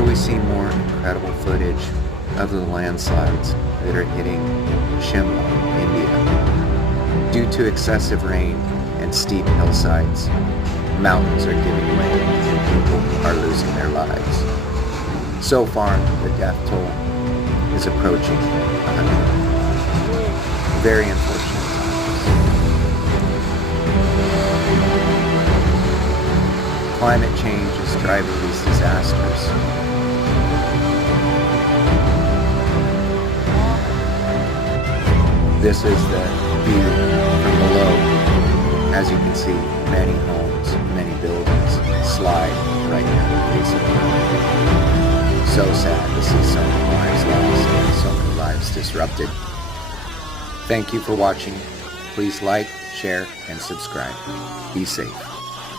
Here we see more incredible footage of the landslides that are hitting Shimla, India. Due to excessive rain and steep hillsides, mountains are giving way and people are losing their lives. So far, the death toll is approaching 100. Very unfortunate times. Climate change is driving these disasters. This is the view from below. As you can see, many homes, many buildings slide right down the face of the mountain. So sad to see so many lives lost and so many lives disrupted. Thank you for watching. Please like, share, and subscribe. Be safe.